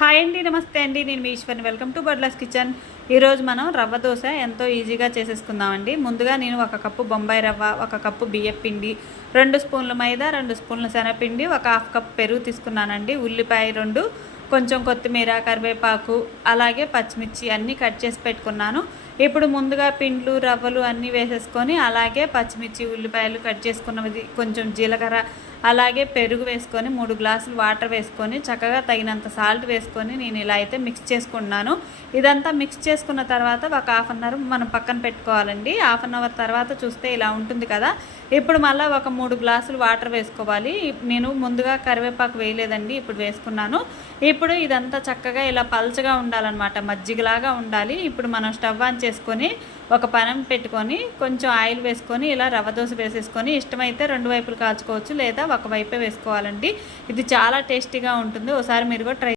Hi అండి నమస్తే అండి. నేను మీ ఈశ్వర్ని. Welcome to Burlas kitchen. ఈరోజు మనం రవ్వ దోశ ఎంతో ఈజీగా చేసేసుకుందామండి. ముందుగా నేను ఒక కప్పు బొంబాయి రవ్వ ఒక కప్పు బియ్యం పిండి రెండు స్పూన్ల మైదా రెండు స్పూన్ల శనగపిండి ఒక హాఫ్ కప్ పెరుగు తీసుకున్నానండి. ఉల్లిపాయ రెండు కొంచెం కొత్తిమీర కరివేపాకు అలాగే పచ్చిమిర్చి అన్నీ కట్ చేసి పెట్టుకున్నాను. ఇప్పుడు ముందుగా పిండ్లు రవ్వలు అన్నీ వేసేసుకొని అలాగే పచ్చిమిర్చి ఉల్లిపాయలు కట్ చేసుకున్నది కొంచెం జీలకర్ర అలాగే పెరుగు వేసుకొని మూడు గ్లాసులు వాటర్ వేసుకొని చక్కగా తగినంత సాల్ట్ వేసుకొని నేను ఇలా అయితే మిక్స్ చేసుకున్నాను ఇదంతా మిక్స్ చేసుకున్న తర్వాత ఒక హాఫ్ అన్ అవర్ మనం పక్కన పెట్టుకోవాలండి. హాఫ్ అన్ అవర్ తర్వాత చూస్తే ఇలా ఉంటుంది కదా. ఇప్పుడు మళ్ళీ ఒక మూడు గ్లాసులు వాటర్ వేసుకోవాలి. నేను ముందుగా కరివేపాకు వేయలేదండి ఇప్పుడు వేసుకున్నాను. ఇప్పుడు ఇదంతా చక్కగా ఇలా పల్చగా ఉండాలన్నమాట. మజ్జిగలాగా ఉండాలి. ఇప్పుడు మనం స్టవ్ ఆన్ చేసుకొని ఒక పనం పెట్టుకొని కొంచెం ఆయిల్ వేసుకొని ఇలా రవ్వ దోశ వేసేసుకొని ఇష్టమైతే రెండు వైపులు కాల్చుకోవచ్చు లేదా ఒక వైపే వేసుకోవాలండి. ఇది చాలా టేస్టీగా ఉంటుంది. ఒకసారి మీరు కూడా ట్రై